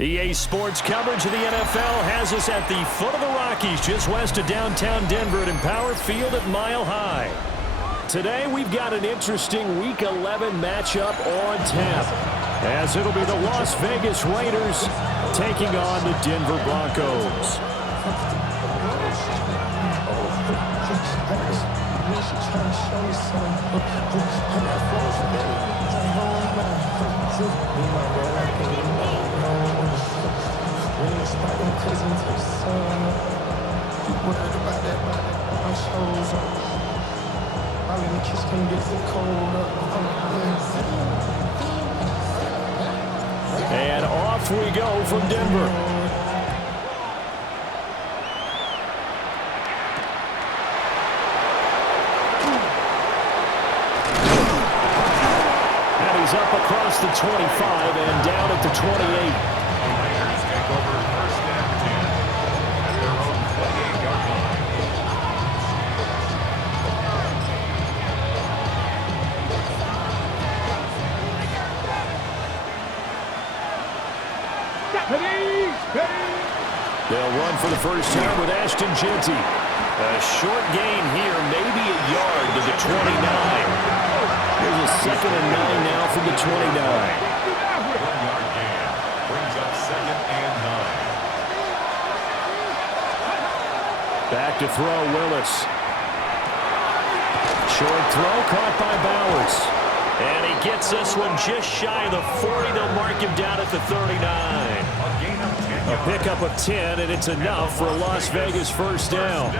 EA Sports coverage of the NFL has us at the foot of the Rockies, just west of downtown Denver at Empower Field at Mile High. Today, we've got an interesting Week 11 matchup on tap, as it'll be the Las Vegas Raiders taking on the Denver Broncos. And off we go from Denver. And he's up across the 25 and down at the 28. They'll run for the first time with Ashton Jeanty. A short gain here, maybe a yard to the 29. There's a 2nd and 9 now from the 29. 1-yard gain brings up 2nd and 9. Back to throw, Willis. Short throw caught by Bowers. And he gets this one just shy of the 40. They'll mark him down at the 39. A pickup of 10, and it's enough for a Las Vegas first down.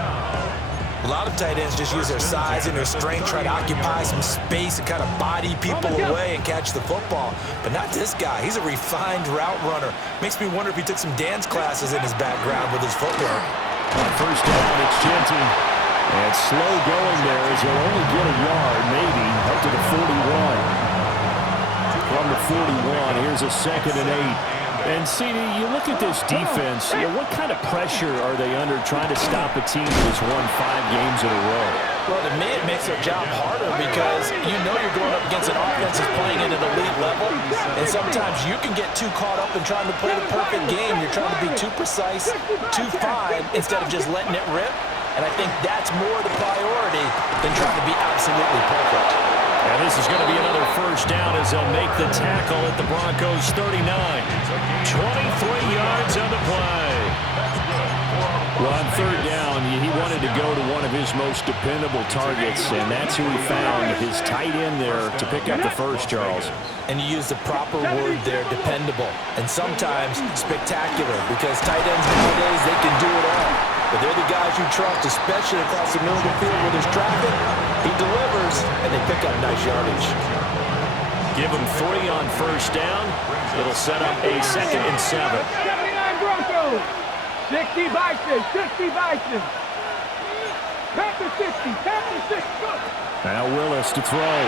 A lot of tight ends just use their size and their strength, try to occupy some space and kind of body people away and catch the football. But not this guy. He's a refined route runner. Makes me wonder if he took some dance classes in his background with his footwork. On first down, it's Jeanty. And slow going there as he'll only get a yard, maybe, up to the 41. From the 41, here's a 2nd and 8. And, CD, you look at this defense, what kind of pressure are they under trying to stop a team that's won 5 games in a row? Well, to me, it makes their job harder because you know you're going up against an offense that's playing at an elite level, and sometimes you can get too caught up in trying to play the perfect game. You're trying to be too precise, too fine, instead of just letting it rip. And I think that's more the priority than trying to be absolutely perfect. And this is going to be another first down as they'll make the tackle at the Broncos 39. 23 yards on the play. Well, on third down, he wanted to go to one of his most dependable targets, and that's who he found, his tight end there to pick up the first, Charles. And you use the proper word there, dependable, and sometimes spectacular, because tight ends nowadays, they can do it all. But they're the guys you trust, especially across the middle of the field where there's traffic. He delivers, and they pick up nice yardage. Give him 3 on first down. It'll set up a 2nd and 7. 79 Broncos. 60 Bison. 60 Bison. Panther 60. Panther 60. Go. Now Willis to throw.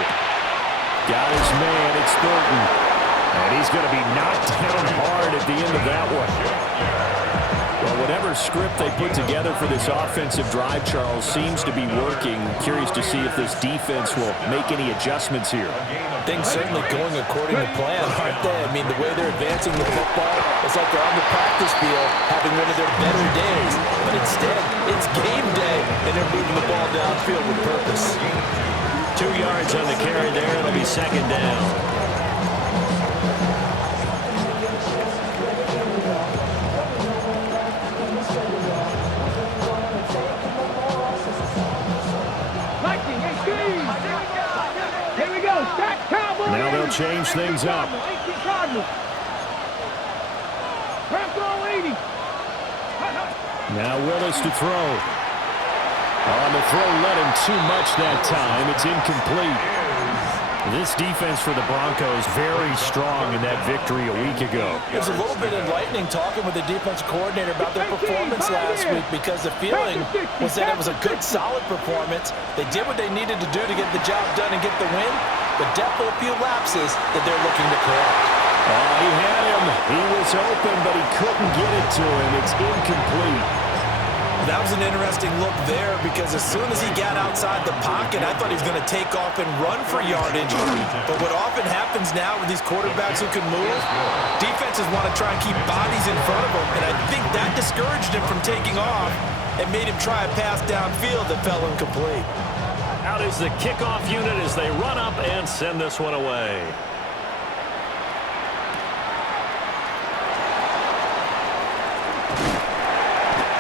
Got his man. It's Thornton. And he's going to be knocked down hard at the end of that one. Well, whatever script they put together for this offensive drive, Charles, seems to be working. Curious to see if this defense will make any adjustments here. Things certainly going according to plan, aren't they? I mean, the way they're advancing the football, it's like they're on the practice field having one of their better days. But instead, it's game day, and they're moving the ball downfield with purpose. 2 yards on the carry there. It'll be 2nd down. Now they'll change things up. Now Willis to throw. On the throw, let him too much that time. It's incomplete. This defense for the Broncos very strong in that victory a week ago. It was a little bit enlightening talking with the defensive coordinator about their performance last week because the feeling was that it was a good, solid performance. They did what they needed to do to get the job done and get the win, but definitely a few lapses that they're looking to correct. He had him. He was open, but he couldn't get it to him. It's incomplete. That was an interesting look there because as soon as he got outside the pocket, I thought he was going to take off and run for yardage. But what often happens now with these quarterbacks who can move, defenses want to try and keep bodies in front of them, and I think that discouraged him from taking off and made him try a pass downfield that fell incomplete. Out is the kickoff unit as they run up and send this one away.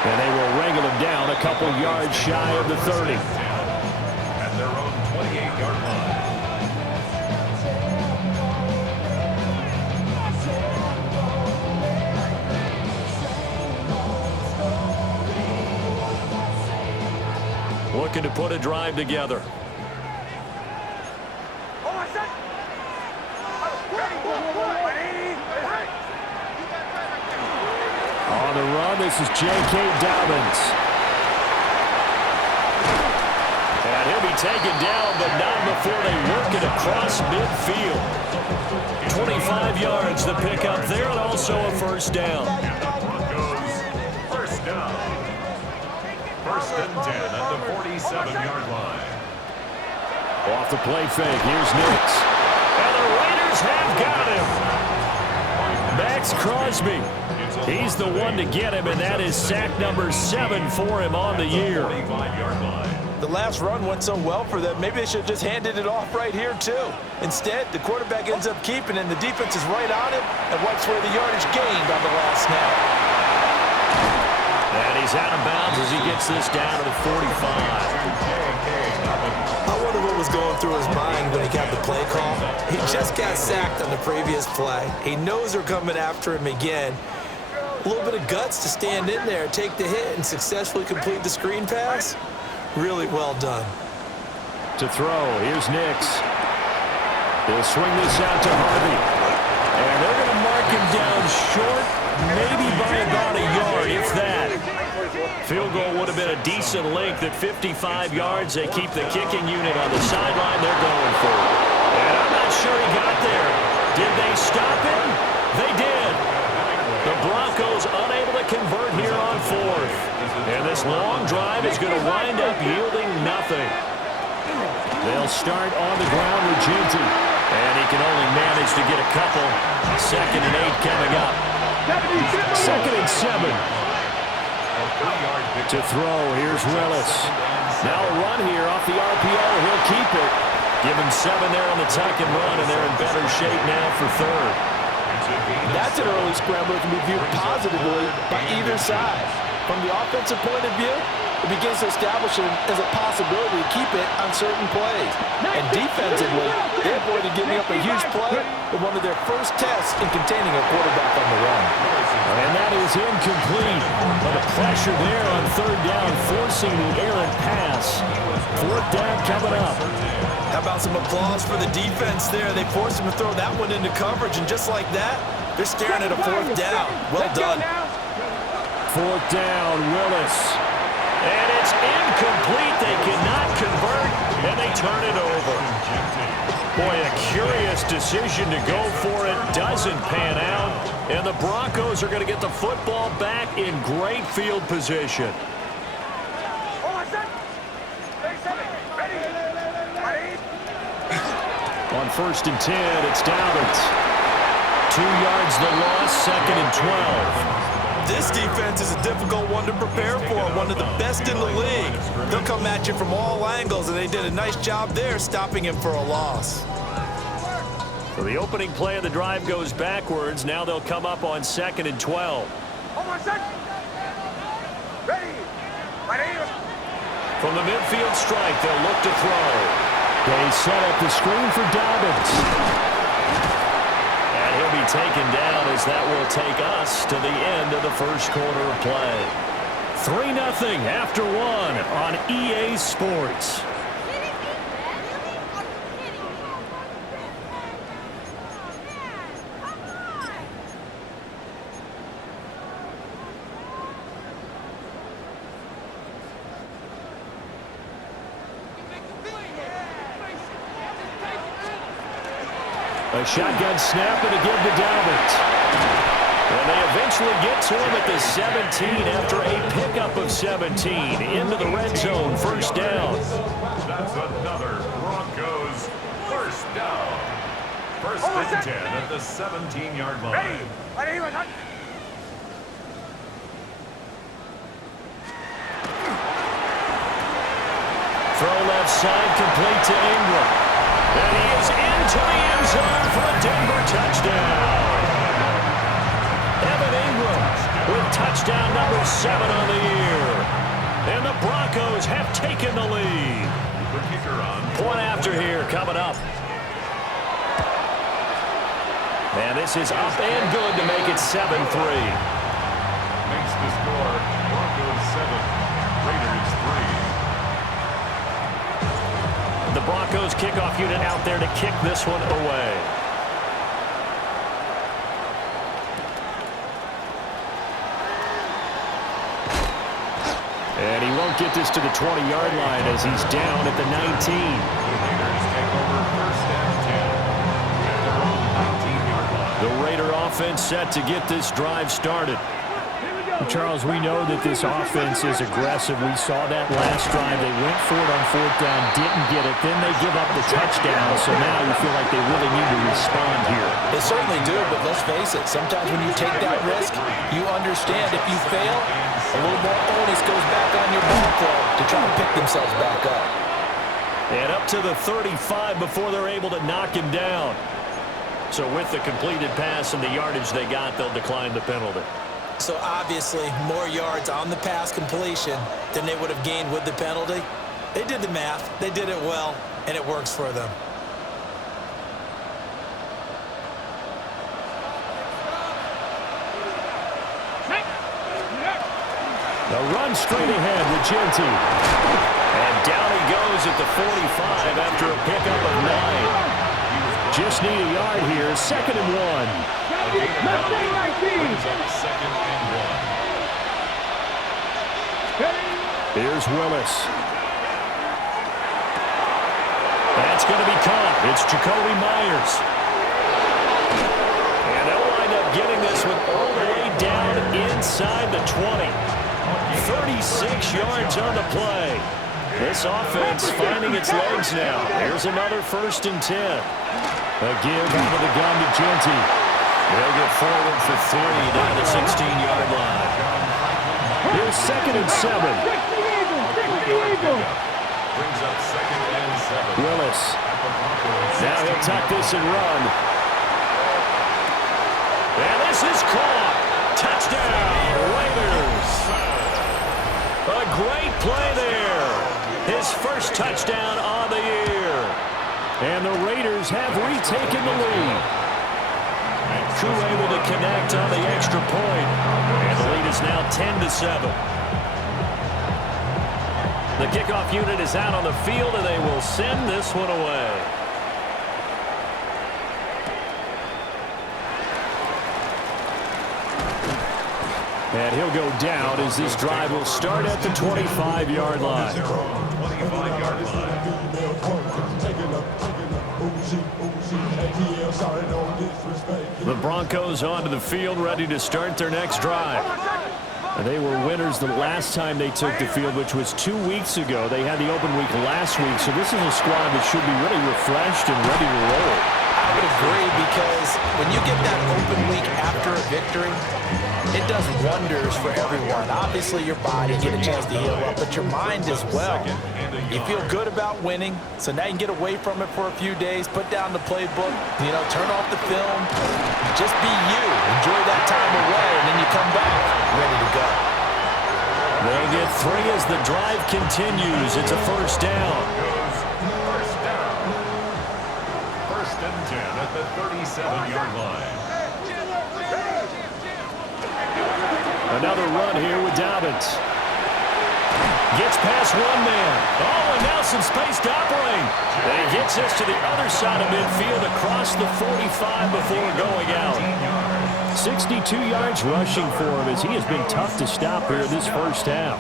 And they will wrangle him down a couple yards shy of the 30. At their own 28-yard line. Looking to put a drive together. On the run, this is J.K. Dobbins. And he'll be taken down, but not before they work it across midfield. 25 yards the pickup there, and also a first down. Broncos, first down. First and 10 at the 47-yard line. Off the play fake, here's Nix. And the Raiders have got him. Max Crosby. He's the one to get him, and that is sack number 7 for him on the year. 45-yard line. The last run went so well for them, maybe they should have just handed it off right here, too. Instead, the quarterback ends up keeping it, and the defense is right on him and wipes away the yardage gained on the last snap. And he's out of bounds as he gets this down to the 45. I wonder what was going through his mind when he got the play call. He just got sacked on the previous play. He knows they're coming after him again. A little bit of guts to stand in there, take the hit, and successfully complete the screen pass. Really well done. To throw, here's Nix. He'll swing this out to Harvey. And they're going to mark him down short, maybe by about a yard, if that. Field goal would have been a decent length at 55 yards. They keep the kicking unit on the sideline. They're going for it. And I'm not sure he got there. Did they stop him? They did. The Broncos unable to convert here on fourth. And this long drive is going to wind up yielding nothing. They'll start on the ground with Ginty. And he can only manage to get a couple. 2nd and 8 coming up. 2nd and 7. To throw, here's Willis. Now a run here off the RPO. He'll keep it. Give him 7 there on the tuck and run, and they're in better shape now for 3rd. That's an early scramble that can be viewed positively by either side. From the offensive point of view, it begins to establish it as a possibility to keep it on certain plays. And defensively, they avoided giving up a huge play in one of their first tests in containing a quarterback on the run. And that is incomplete. But the pressure there on 3rd down, forcing the errant pass. 4th down coming up. How about some applause for the defense there? They forced him to throw that one into coverage, and just like that, they're staring at a 4th down. Well done. 4th down, Willis. And it's incomplete. They cannot convert, and they turn it over. Boy, a curious decision to go for it. Doesn't pan out. And the Broncos are going to get the football back in great field position. On 1st and 10, it's Dobbins. 2 yards the loss, 2nd and 12. This defense is a difficult one to prepare for, one of the best in the league. They'll come at you from all angles, and they did a nice job there stopping him for a loss. So the opening play of the drive goes backwards. Now they'll come up on 2nd and 12. From the midfield strike, they'll look to throw. They set up the screen for Dobbins. And he'll be taken down as that will take us to the end of the first quarter of play. 3-0 after 1 on EA Sports. A shotgun snap and a give to Dalvin. And they eventually get to him at the 17 after a pickup of 17 into the red zone. First down. That's another Broncos first down. First and 10 at the 17-yard line. Throw left side, complete to Ingram. And he is into the end zone for a Denver touchdown. Evan Ingram with touchdown number 7 on the year. And the Broncos have taken the lead. The kicker on. Point after here coming up. And this is up and good to make it 7-3. Makes the score Broncos 7, Raiders 3. The Broncos kickoff unit out there to kick this one away. And he won't get this to the 20-yard line as he's down at the 19. The Raiders take over first and 10 at their own 19-yard line. The Raider offense set to get this drive started. Charles, we know that this offense is aggressive. We saw that last drive. They went for it on 4th down, didn't get it. Then they give up the touchdown, so now you feel like they really need to respond here. They certainly do, but let's face it, sometimes when you take that risk, you understand if you fail, a little more onus goes back on your ball club to try to pick themselves back up. And up to the 35 before they're able to knock him down. So with the completed pass and the yardage they got, they'll decline the penalty. So obviously, more yards on the pass completion than they would have gained with the penalty. They did the math, they did it well, and it works for them. The run straight ahead with Genty. And down he goes at the 45 after a pickup of 9. Just need a yard here, 2nd and 1. Second and 1. Here's Willis. That's going to be caught. It's Jacoby Myers. And they'll wind up getting this one all the way down inside the 20. 36 yards on the play. This offense finding its legs now. Here's another 1st and 10. A give out of the gun to Genty. They'll get forward for 3 down the 16-yard line. Here's 2nd and 7. Brings up 2nd and 7. Willis. Now he'll tuck this and run. And this is caught. Touchdown, Raiders. A great play there. His first touchdown on the year. And the Raiders have retaken the lead. Koo able to connect on the extra point. And the lead is now 10-7. The kickoff unit is out on the field, and they will send this one away. And he'll go down as this drive will start at the 25-yard line. 25-yard line. The Broncos onto the field, ready to start their next drive. They were winners the last time they took the field, which was 2 weeks ago. They had the open week last week, so this is a squad that should be really refreshed and ready to roll. I would agree, because when you get that open week after a victory, it does wonders for everyone. Obviously, your body get a chance to heal up, but your mind as well. You feel good about winning, so now you can get away from it for a few days, put down the playbook, turn off the film, just be you. Enjoy that time away, and then you come back ready to go. They'll get 3 as the drive continues. It's a first down. First down. 1st and 10 at the 37-yard line. Another run here with Dobbins. Gets past one man. Oh, and now some space to operate. And he gets this to the other side of midfield across the 45 before going out. 62 yards rushing for him as he has been tough to stop here this first half.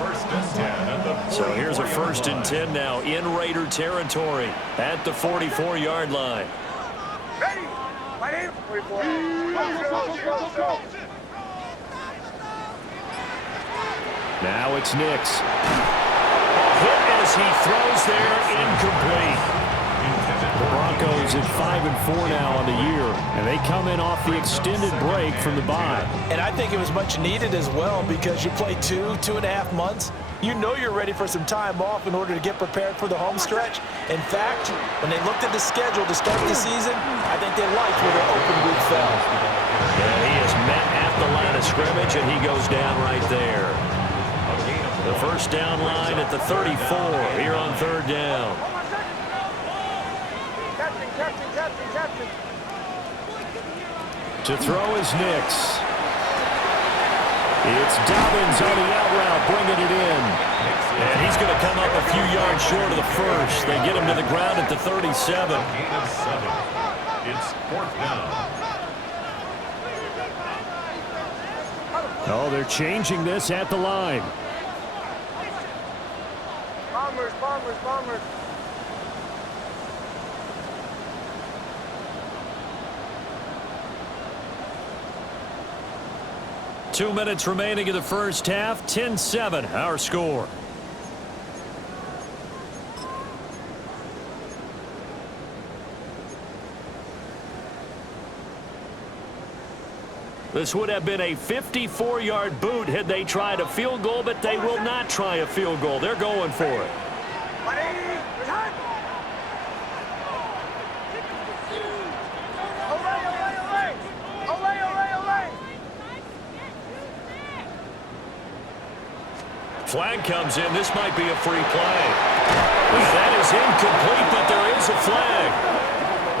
1st and 10 at the 44-yard line. So here's a 1st and 10 now in Raider territory at the 44-yard line. Ready? Right in. 44. Go. Now it's Nix. Hit as he throws there, incomplete. The Broncos at 5-4 now on the year, and they come in off the extended break from the bye. And I think it was much needed as well because you play 2.5 months. You know you're ready for some time off in order to get prepared for the home stretch. In fact, when they looked at the schedule to start the season, I think they liked where their open week fell. Yeah, he is met at the line of scrimmage, and he goes down right there. The first down line at the 34 here on third down. Captain. To throw is Nix. It's Dobbins on the out route, bringing it in. And he's going to come up a few yards short of the first. They get him to the ground at the 37. Gain of 7. It's 4th down. Oh, they're changing this at the line. Bombers. 2 minutes remaining in the first half. 10-7, our score. This would have been a 54-yard boot had they tried a field goal, but they will not try a field goal. They're going for it. Flag comes in. This might be a free play. That is incomplete, but there is a flag.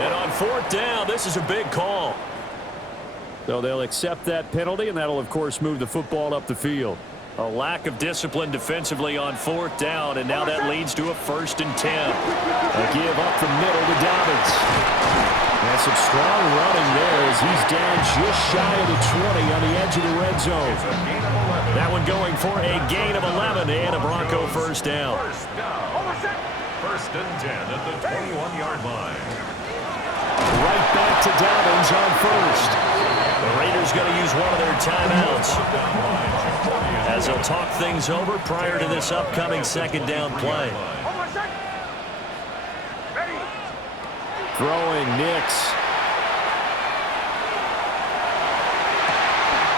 And on 4th down, this is a big call. So they'll accept that penalty, and that'll, of course, move the football up the field. A lack of discipline defensively on 4th down, and now that leads to a 1st and 10. A give up the middle to Dobbins. And some strong running there as he's down just shy of the 20 on the edge of the red zone. That one going for a gain of 11 and a Bronco first down. 1st and 10 at the 21-yard line. Right back to Dobbins on 1st. The Raiders going to use one of their timeouts as they'll talk things over prior to this upcoming 2nd down play. Throwing Nix.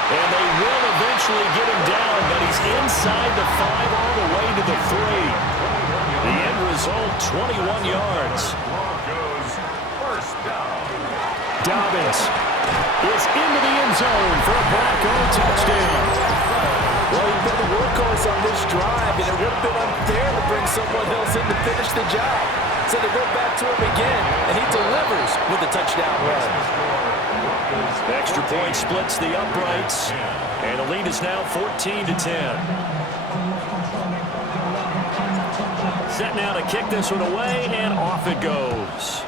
And they will eventually get him down, but he's inside the 5 all the way to the 3. The end result, 21 yards. Dobbins is into the end zone for a Bronco touchdown. Well, he's been the workhorse on this drive, and it would have been unfair to bring someone else in to finish the job. So they go back to him again, and he delivers with a touchdown run. Extra point splits the uprights, and the lead is now 14-10. Set now to kick this one away, and off it goes.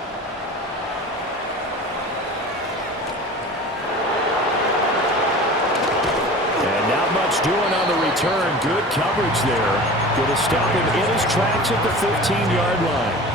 And not much doing on the return. Good coverage there. Going to stop him in his tracks at the 15-yard line.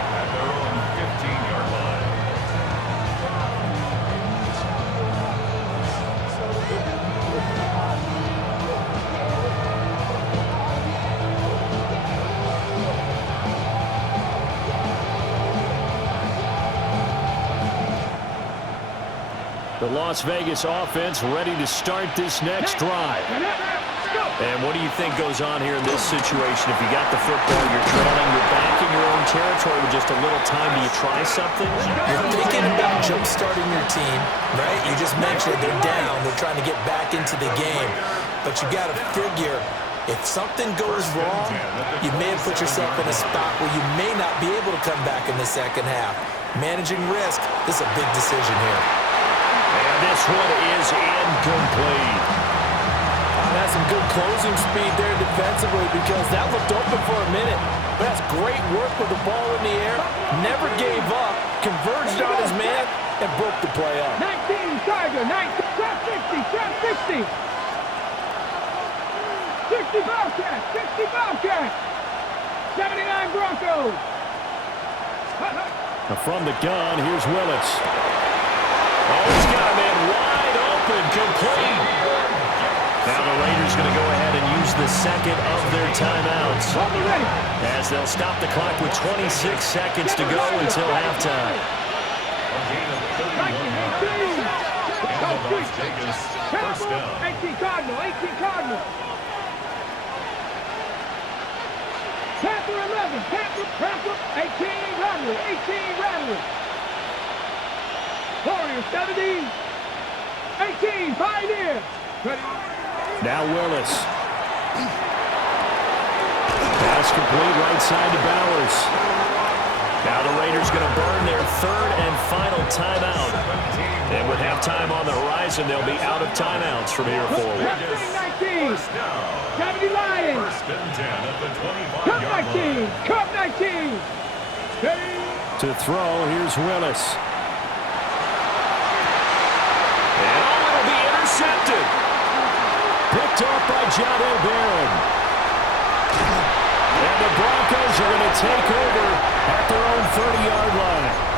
The Las Vegas offense ready to start this next drive. And what do you think goes on here in this situation? If you got the football, you're trailing, you're back in your own territory with just a little time. Do you try something? You're thinking about jump-starting your team, right? You just mentioned they're down. They're trying to get back into the game. But you got to figure, if something goes wrong, you may have put yourself in a spot where you may not be able to come back in the second half. Managing risk is a big decision here. And this one is incomplete. That's some good closing speed there defensively because that looked open for a minute. But that's great work with the ball in the air. Never gave up, converged on his man, and broke the play up. 19 Tiger, 19, trap 60, 60 Bobcat, 79 Broncos. From the gun, here's Willis. Oh, he's got a man wide open, complete. Now the Raiders going to go ahead and use the second of their timeouts, as they'll stop the clock with 26 seconds to go until halftime. First down. 18 Cardinal, 18 Cardinal. Panther 11, Panther 18 Rattler, 18 Rattler. Warriors 17, 18 Pioneer. Ready. Now Willis. Pass complete right side to Bowers. Now the Raiders going to burn their third and final timeout. And with halftime on the horizon, they'll be out of timeouts from here forward. 19, 70 Lions. First and 10 at the 25-yard Cup line. 19, Cup 19. Ready. To throw, here's Willis. And it'll be intercepted. Picked off by John Barron. And the Broncos are going to take over at their own 30-yard line.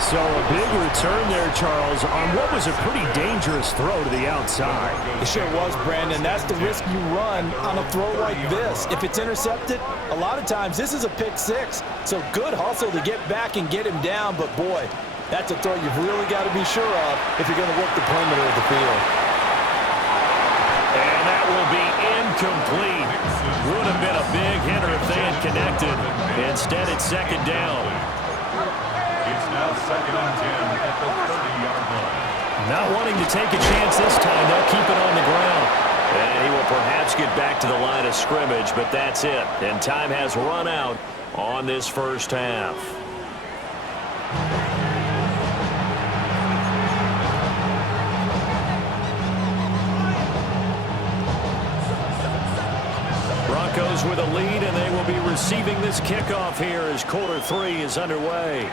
So a big return there, Charles, on what was a pretty dangerous throw to the outside. It sure was, Brandon. That's the risk you run on a throw like this. If it's intercepted, a lot of times this is a pick six. So good hustle to get back and get him down. But, boy, that's a throw you've really got to be sure of if you're going to work the perimeter of the field. And that will be incomplete. Would have been a big hitter if they had connected. Instead, it's second down. It's now second and 10 at the 30-yard line. Not wanting to take a chance this time, they'll keep it on the ground. And he will perhaps get back to the line of scrimmage, but that's it. And time has run out on this first half. Broncos with a lead, and they will be receiving this kickoff here as quarter 3 is underway.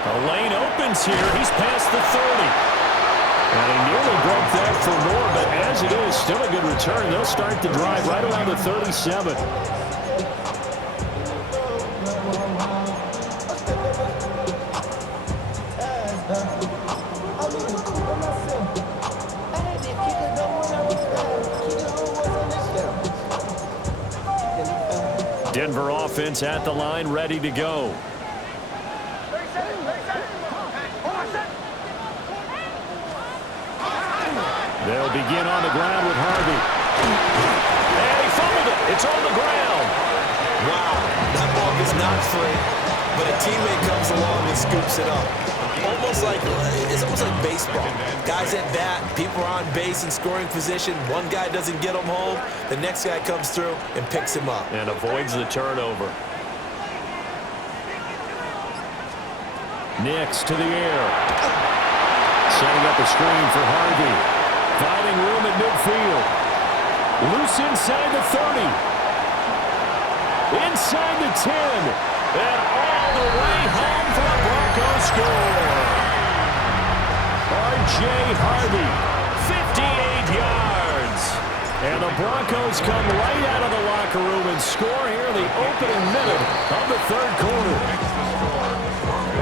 The lane opens here. He's past the 30. And he nearly broke that for more, but as it is, still a good return. They'll start the drive right around the 37. Denver offense at the line, ready to go. They'll begin on the ground with Harvey. And he fumbled it. It's on the ground. Wow, that ball is not free, but a teammate comes along and scoops it up. It's almost like baseball. Guys at bat, people are on base in scoring position. One guy doesn't get him home. The next guy comes through and picks him up. And avoids the turnover. Nix to the air. Setting up a screen for Harvey. Finding room at midfield. Loose inside the 30. Inside the 10. And all the way home for a Broncos score. R.J. Harvey, 58 yards. And the Broncos come right out of the locker room and score here in the opening minute of the third quarter.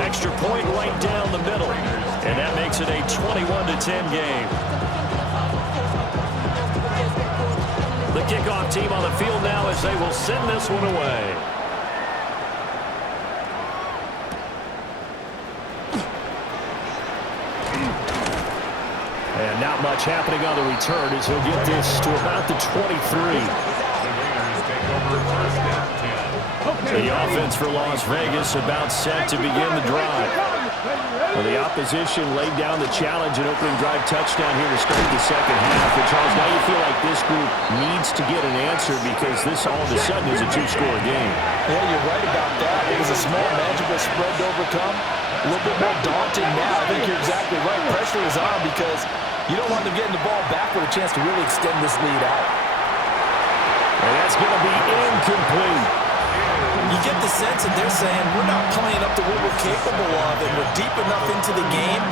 Extra point right down the middle. And that makes it a 21-10 game. The kickoff team on the field now as they will send this one away. And not much happening on the return as he'll get this to about the 23. The offense for Las Vegas about set to begin the drive. Well, the opposition laid down the challenge and opening drive touchdown here to start the second half. And Charles, now you feel like this group needs to get an answer because this all of a sudden is a two-score game. Yeah, you're right about that. It was a small, manageable spread to overcome. A little bit more daunting now. I think you're exactly right. Pressure is on because you don't want them getting the ball back with a chance to really extend this lead out. And that's going to be incomplete. You get the sense that they're saying we're not playing up to what we're capable of, and we're deep enough into the game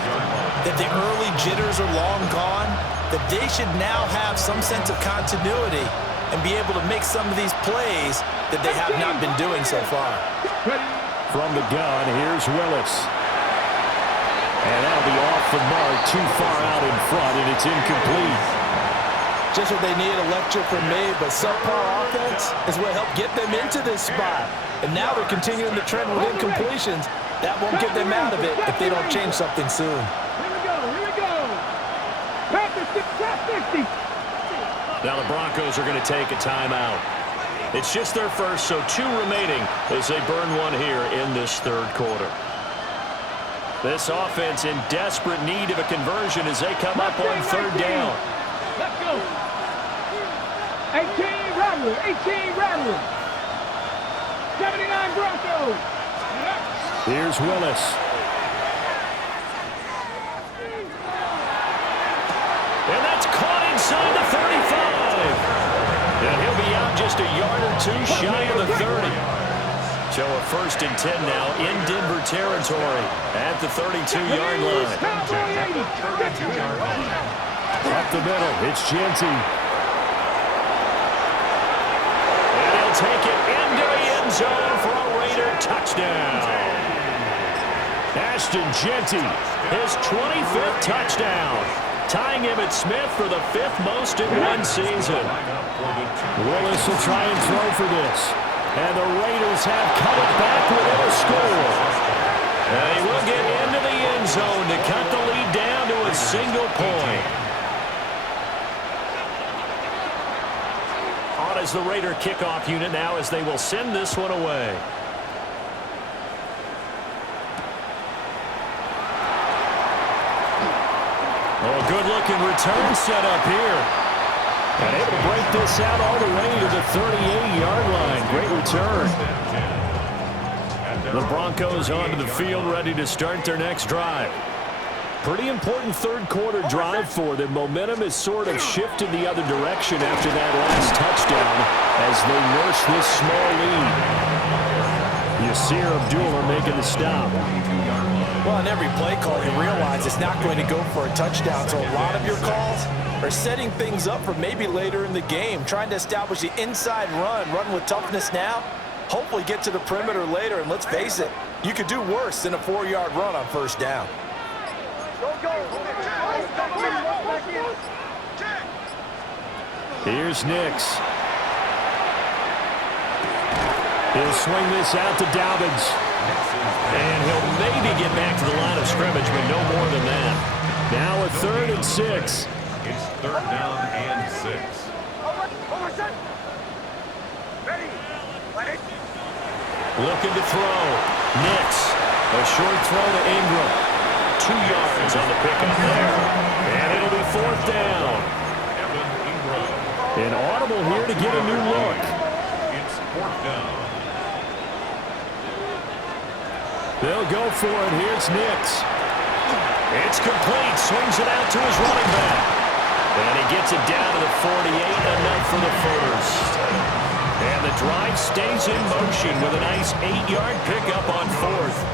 that the early jitters are long gone, that they should now have some sense of continuity and be able to make some of these plays that they have not been doing so far. From the gun, here's Willis. And that'll be off the mark, too far out in front, and it's incomplete. Just what they need, a lecture from me, but subpar offense is what helped get them into this spot. And now they're continuing the trend with incompletions. That won't get them out of it if they don't change something soon. Here we go. Pass 60. Now the Broncos are going to take a timeout. It's just their first, so 2 remaining as they burn one here in this third quarter. This offense in desperate need of a conversion as they come up on third down. Let's go. 18 Rattler. 79 Broncos. Here's Willis. And that's caught inside the 35. And he'll be out just a yard or 2 shy of the 30. So a 1st and 10 now in Denver territory at the 32-yard line. Up the middle, it's Genty. And he'll take it into the end zone for a Raider touchdown. Ashton Genty, his 25th touchdown, tying Emmitt Smith for the 5th most in one season. Willis will try and throw for this. And the Raiders have cut it back within a score. And he will get into the end zone to cut the lead down to a single point. On as the Raider kickoff unit now as they will send this one away. Oh, good-looking return set up here. And able to break this out all the way to the 38-yard line. Great return. The Broncos onto the field, ready to start their next drive. Pretty important third quarter drive for them. Momentum has sort of shifted the other direction after that last touchdown as they nurse this small lead. Yasir Abdullah making the stop. Well, in every play call, you realize it's not going to go for a touchdown. So a lot of your calls are setting things up for maybe later in the game, trying to establish the inside run with toughness now, hopefully get to the perimeter later. And let's face it, you could do worse than a 4-yard run on first down. Here's Nix. He'll swing this out to Dobbins. And he'll maybe get back to the line of scrimmage, but no more than that. Now a 3rd and 6. It's 3rd down and 6. Looking to throw. Nix. A short throw to Ingram. 2 yards on the pickup there. And it'll be 4th down. Evan Ingram. An audible here to get a new look. It's 4th down. They'll go for it. Here's Nix. It's complete. Swings it out to his running back. And he gets it down to the 48. Enough for the first. And the drive stays in motion with a nice 8-yard pickup on 4th.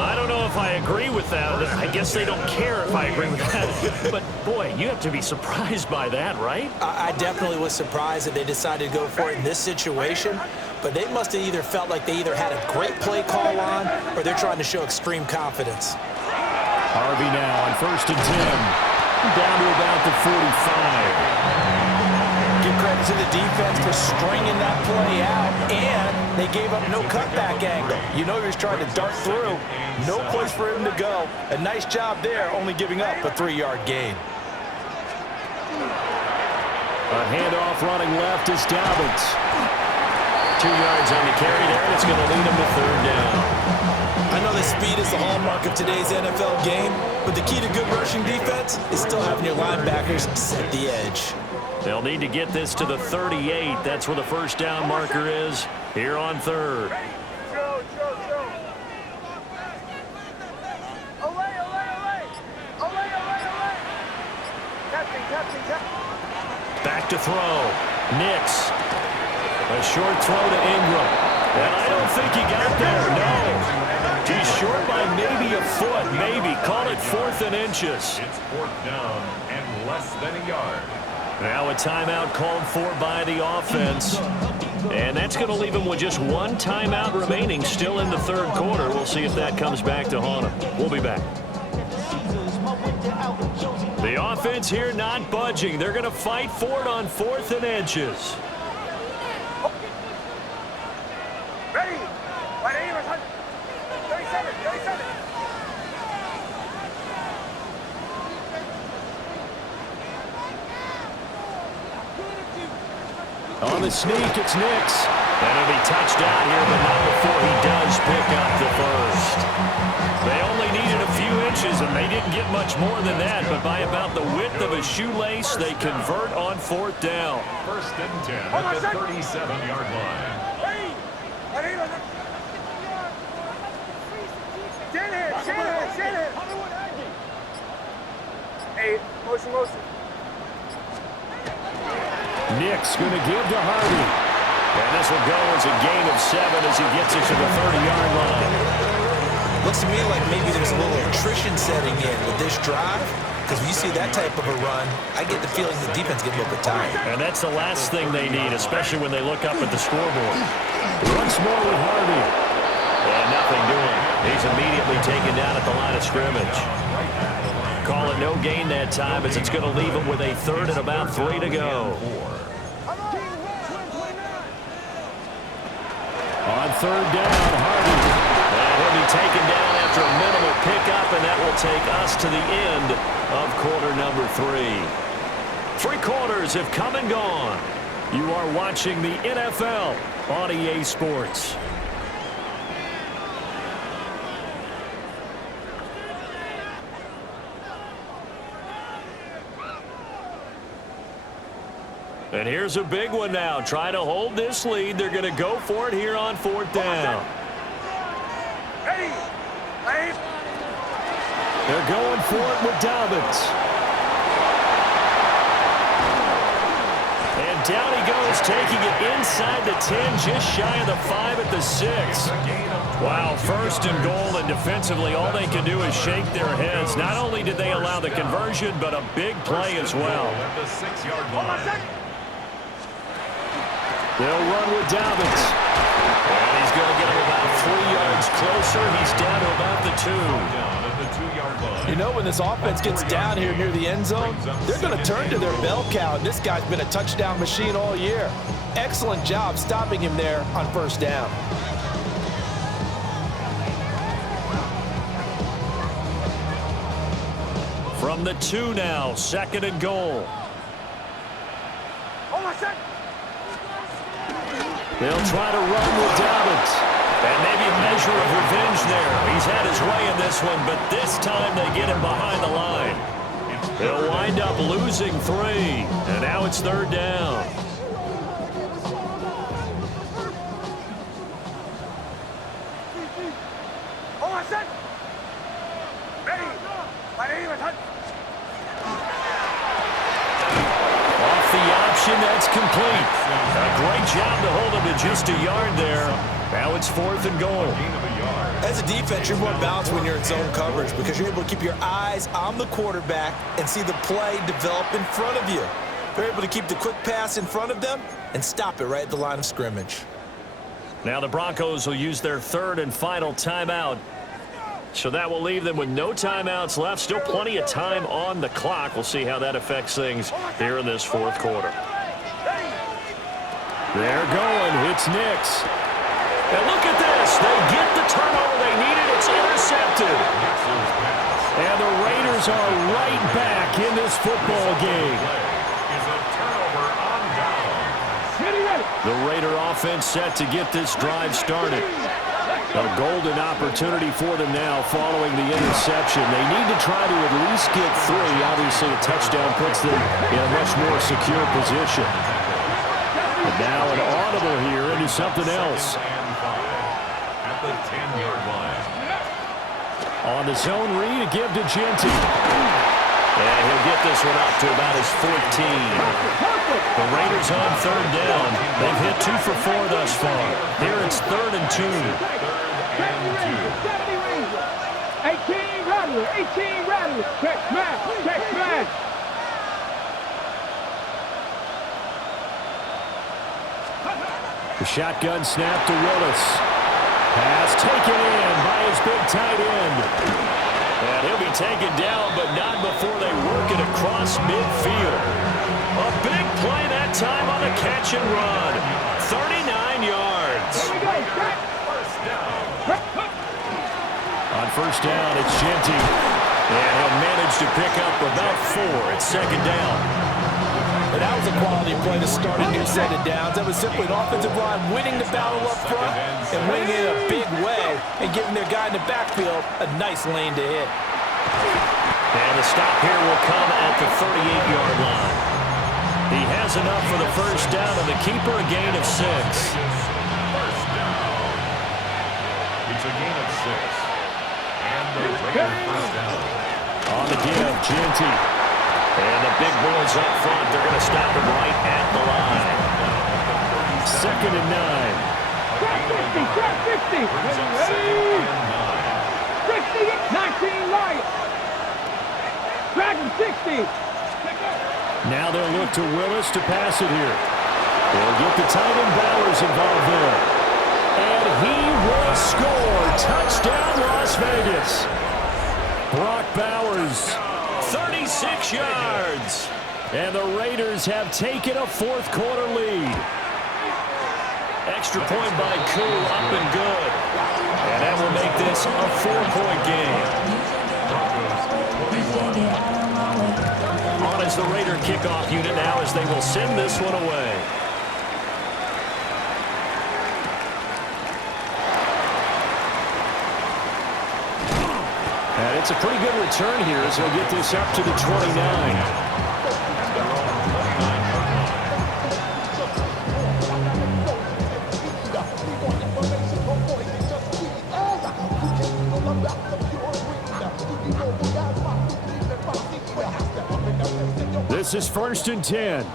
I don't know if I agree with that. I guess they don't care if I agree with that. But, boy, you have to be surprised by that, right? I definitely was surprised that they decided to go for it in this situation. But they must have either felt like they either had a great play call on or they're trying to show extreme confidence. Harvey now on 1st and 10. Down to about the 45. Give credit to the defense for stringing that play out, and they gave up no cutback angle. You know he was trying to dart through. No place for him to go. A nice job there, only giving up a 3-yard gain. A handoff running left is Dobbins. 2 yards on the carry there, and it's going to lead him to 3rd down. I know that speed is the hallmark of today's NFL game, but the key to good rushing defense is still having your linebackers set the edge. They'll need to get this to the 38. That's where the 1st down marker is here on 3rd. Back to throw. Nix. A short throw to Ingram. And I don't think he got there, no. He's short by maybe a foot, maybe. Call it 4th and inches. It's 4th down and less than a yard. Now a timeout called for by the offense. And that's going to leave him with just one timeout remaining still in the third quarter. We'll see if that comes back to haunt him. We'll be back. The offense here not budging. They're going to fight for it on 4th and inches. Ready? 37, 37. On the sneak, it's Nix. And it'll be touchdown here, but not before he does pick up the first. They only needed a few inches, and they didn't get much more than that, but by about the width of a shoelace, they convert on 4th down. 1st and 10 at the 37-yard line. Hey, motion. Nix going to give to Hardy. And this will go as a gain of 7 as he gets it to the 30-yard line. Looks to me like maybe there's a little attrition setting in with this drive, because when you see that type of a run, I get the feeling the defense gets a little bit tired. And that's the last thing they need, especially when they look up at the scoreboard. Once more with Hardy. And nothing doing. He's immediately taken down at the line of scrimmage. Call it no gain that time, as it's going to leave him with a 3rd and about 3 to go. On 3rd down, Hardy. And he'll be taken down after a minimal pickup, and that will take us to the end of quarter number 3. 3 quarters have come and gone. You are watching the NFL on EA Sports. And here's a big one now. Trying to hold this lead. They're going to go for it here on 4th down. Ready? They're going for it with Dobbins. And down he goes, taking it inside the 10, just shy of the 5 at the 6. Wow, 1st and goal, and defensively all they can do is shake their heads. Not only did they allow the conversion, but a big play as well. At the 6-yard line. They'll run with Dobbins. And he's going to get him about 3 yards closer. He's down to about the 2. Down at the 2-yard line. You know, when this offense gets down here near the end zone, they're going to turn to their bell cow. And this guy's been a touchdown machine all year. Excellent job stopping him there on 1st down. From the 2 now, 2nd and goal. They'll try to run with Dobbins. And maybe a measure of revenge there. He's had his way in this one, but this time they get him behind the line. He'll wind up losing 3. And now it's 3rd down. Off the option, that's complete. A great job to hold him to just a yard there. Now it's 4th and goal. As a defense, you're more balanced when you're in zone coverage because you're able to keep your eyes on the quarterback and see the play develop in front of you. They're able to keep the quick pass in front of them and stop it right at the line of scrimmage. Now the Broncos will use their 3rd and final timeout. So that will leave them with no timeouts left. Still plenty of time on the clock. We'll see how that affects things here in this 4th quarter. They're going. It's Nix. And look at this. They get the turnover they needed. It's intercepted. And the Raiders are right back in this football game. The Raider offense set to get this drive started. A golden opportunity for them now following the interception. They need to try to at least get 3. Obviously, a touchdown puts them in a much more secure position. But now an audible here into something else. At the 10-yard line. On the zone read, a give to Genty. And he'll get this one up to about his 14. The Raiders on 3rd down. They've hit 2 for 4 thus far. Here it's 3rd and 2. 18 Rattlers, check smash, check smash. The shotgun snap to Willis. Pass taken in by his big tight end. And he'll be taken down, but not before they work it across midfield. A big play that time on the catch and run. 39 yards. First down. On first down, it's Genty. And he'll manage to pick up about 4 at second down. And that was a quality play to start a new set of downs. That was simply an offensive line winning the battle up front and winning it in a big way and giving their guy in the backfield a nice lane to hit. And the stop here will come at the 38-yard line. He has enough for the first down, and the keeper a gain of 6. First down. It's a gain of 6. And the Raiders first down. On the give, Genty. And the big boys up front, they're going to stop him right at the line. Second and 9. Track 60, track 60. Brings up second and 9. 60, 19 Lions. Track 60. Now they'll look to Willis to pass it here. They'll get the tight end Bowers involved there. And he will score. Touchdown, Las Vegas. Brock Bowers, 36 yards. And the Raiders have taken a fourth-quarter lead. Extra point by Koo, up and good. And that will make this a 4-point game. On as the Raider kickoff unit now as they will send this one away. And it's a pretty good return here as they'll get this up to the 29. This is first and 10.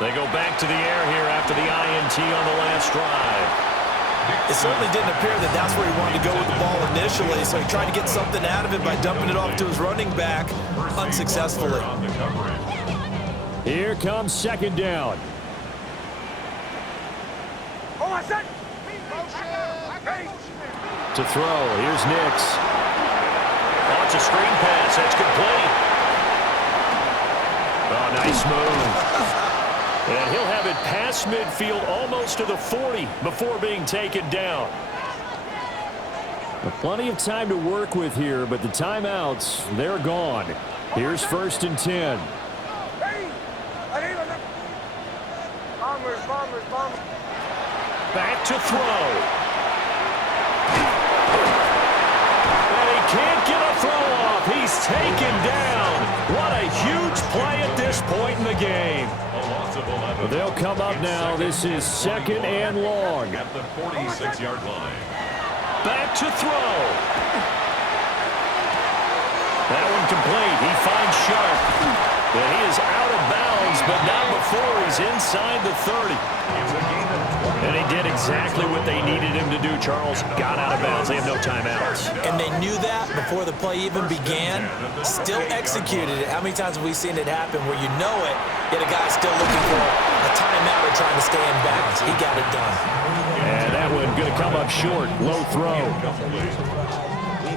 They go back to the air here after the INT on the last drive. It certainly didn't appear that that's where he wanted to go with the ball initially, so he tried to get something out of it by dumping it off to his running back unsuccessfully. Here comes second down. To throw, here's Nix. Oh, it's a screen pass, that's complete. Oh, nice move. And he'll have it past midfield almost to the 40 before being taken down. Plenty of time to work with here, but the timeouts, they're gone. Here's first and 10. Back to throw. And he can't get a throw off. He's taken down. What a huge play at this point in the game. They'll come up now. This is second and long. At the 46-yard line. Back to throw. That one complete. He finds Sharp. But he is out of bounds, but not before he's inside the 30. And he did exactly what they needed him to do, Charles. Got out of bounds. They have no timeouts. And they knew that before the play even began. Still executed it. How many times have we seen it happen where you know it, yet a guy's still looking for a timeout or trying to stay in bounds? He got it done. And that one going to come up short. Low throw.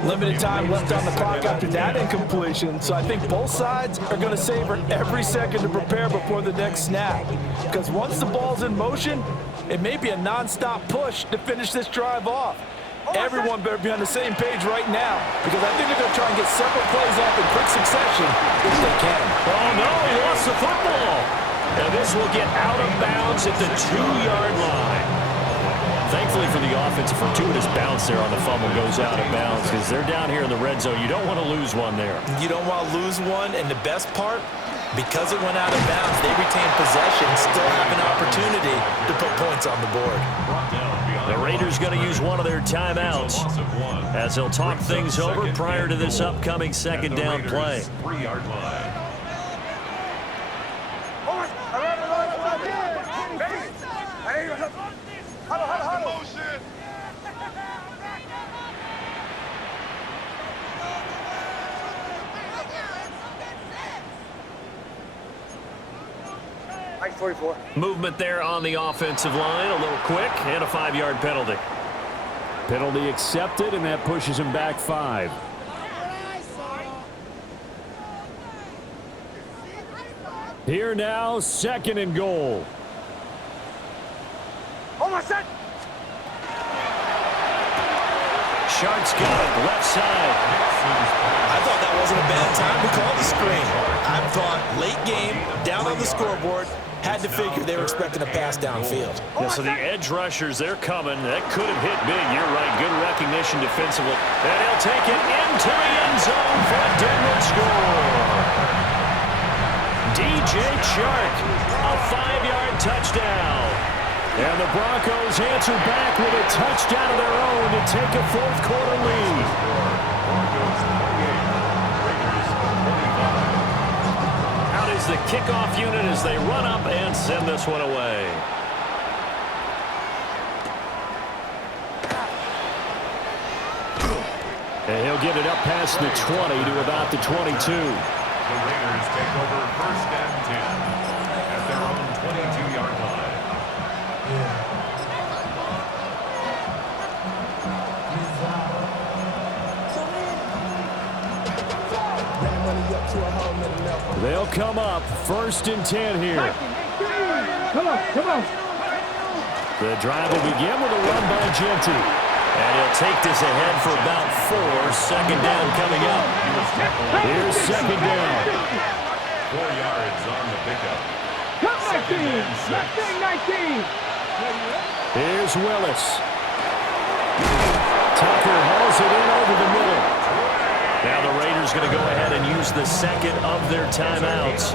Limited time left on the clock after that incompletion, so I think both sides are going to savor every second to prepare before the next snap. Because once the ball's in motion, it may be a non-stop push to finish this drive off. Everyone better be on the same page right now, because I think they're going to try and get several plays off in quick succession if they can. Oh, no, he lost the football. And this will get out of bounds at the 2-yard line. Thankfully for the offense, a fortuitous bounce there on the fumble goes out of bounds because they're down here in the red zone. You don't want to lose one there. You don't want to lose one, and the best part, because it went out of bounds, they retain possession, still have an opportunity to put points on the board. The Raiders going to use one of their timeouts as they'll talk things over prior to this upcoming second down play. 3-yard line. 44. Movement there on the offensive line, a little quick, and a 5-yard penalty. Penalty accepted, and that pushes him back 5. Here now, 2nd and goal. Almost set. Sharks got it, left side. I thought that wasn't a bad time to call the screen. I thought late game, down on the scoreboard, had to figure they were expecting a pass downfield. Yeah, so the edge rushers, they're coming. That could have hit big. You're right. Good recognition defensively. And he'll take it into the end zone for a Denver score. DJ Chark, a 5-yard touchdown. And the Broncos answer back with a touchdown of their own to take a 4th quarter lead. Out is the kickoff unit as they run up and send this one away. And he'll get it up past the 20 to about the 22. The Raiders take over 1st and 10 at their own 22-yard line. They'll come up 1st and 10 here. Come on, come on. The drive will begin with a run by Genty. And he'll take this ahead for about 4. 2nd down coming up. Here's 2nd down. 4 yards on the pickup. Come 19. 19. Here's Willis. Tucker hauls it in over the middle. Now the Raiders going to go ahead and use the 2nd of their timeouts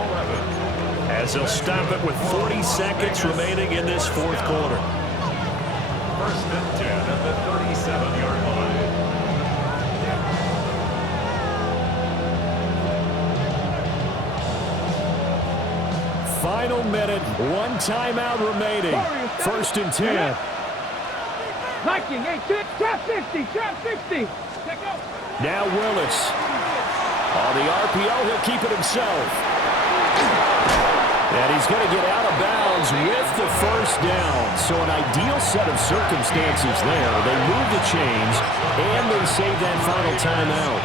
as they'll stop it with 40 seconds remaining in this 4th quarter. 1st and 10 at the 37-yard line. Final minute, 1 timeout remaining. 1st and 10. Viking, trap 60, trap 60. Now Willis. On the RPO, he'll keep it himself. And he's going to get out of bounds with the 1st down. So an ideal set of circumstances there. They move the chains, and they save that final timeout.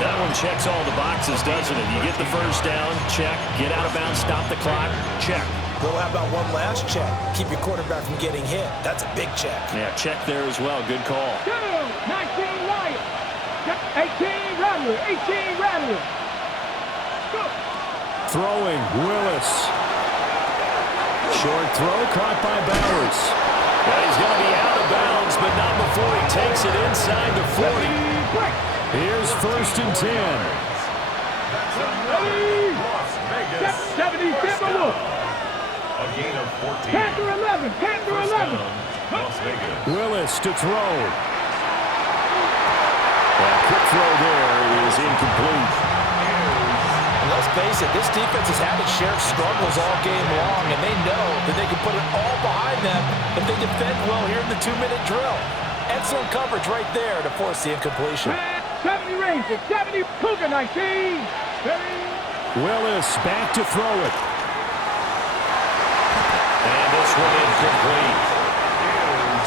That one checks all the boxes, doesn't it? You get the 1st down, check. Get out of bounds, stop the clock, check. Well, how about one last check? Keep your quarterback from getting hit. That's a big check. Yeah, check there as well. Good call. 19 Lions. 18 Rattler. 18 Rattler. Throwing, Willis. Short throw caught by Bowers. Well, he's going to be out of bounds, but not before he takes it inside the 40. Here's 1st and 10. 70. A gain of 14. Panther 11. Panther 11. Las Vegas. Willis to throw. That quick throw there is incomplete. And let's face it, this defense has had its share of struggles all game long, and they know that they can put it all behind them if they defend well here in the 2-minute drill. Excellent coverage right there to force the incompletion. 70 Rangers. 70 Cougar 19. Willis back to throw it. And this one incomplete.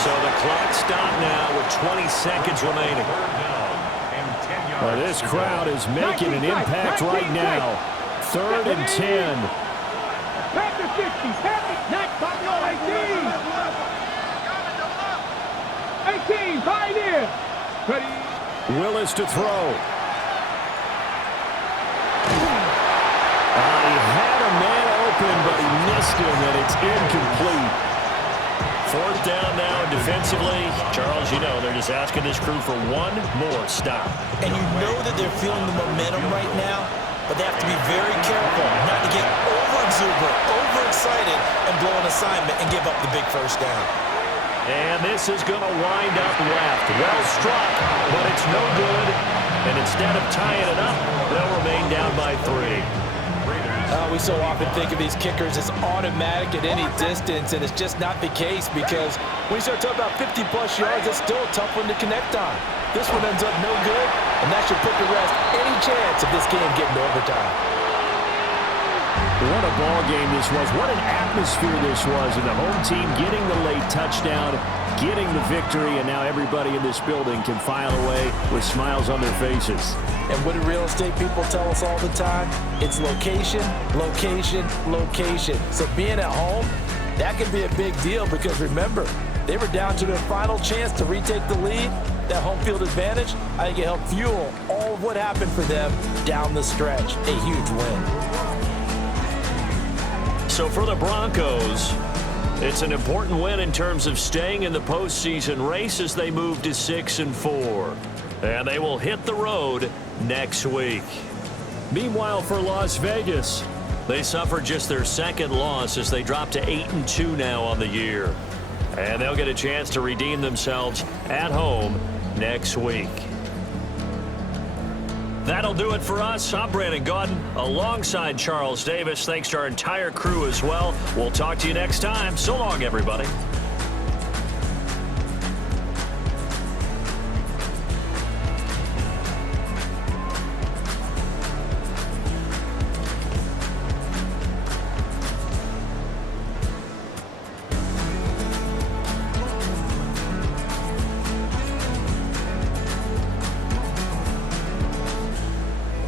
So the clock stopped now with 20 seconds remaining. Well, this crowd is making an impact right now. 3rd and 10. Panther 60. Panther 18. 18. Pioneer. Ready. Willis to throw. He had a man open, but he missed him, and it's incomplete. 4th down now defensively. Charles, you know, they're just asking this crew for one more stop. And you know that they're feeling the momentum right now, but they have to be very careful not to get over-exuberant, overexcited, and blow an assignment and give up the big 1st down. And this is going to wind up left. Well struck, but it's no good. And instead of tying it up, they'll remain down by 3. We so often think of these kickers as automatic at any distance, and it's just not the case because when you start talking about 50-plus yards, it's still a tough one to connect on. This one ends up no good, and that should put to rest any chance of this game getting to overtime. What a ball game this was. What an atmosphere this was. And the home team getting the late touchdown, getting the victory, and now everybody in this building can file away with smiles on their faces. And what do real estate people tell us all the time? It's location, location, location. So being at home, that can be a big deal because remember, they were down to their final chance to retake the lead. That home field advantage, I think it helped fuel all of what happened for them down the stretch. A huge win. So for the Broncos, it's an important win in terms of staying in the postseason race as they move to 6-4. And they will hit the road next week. Meanwhile, for Las Vegas, they suffered just their second loss as they drop to 8-2 now on the year. And they'll get a chance to redeem themselves at home next week. That'll do it for us. I'm Brandon Gaudin alongside Charles Davis. Thanks to our entire crew as well. We'll talk to you next time. So long, everybody.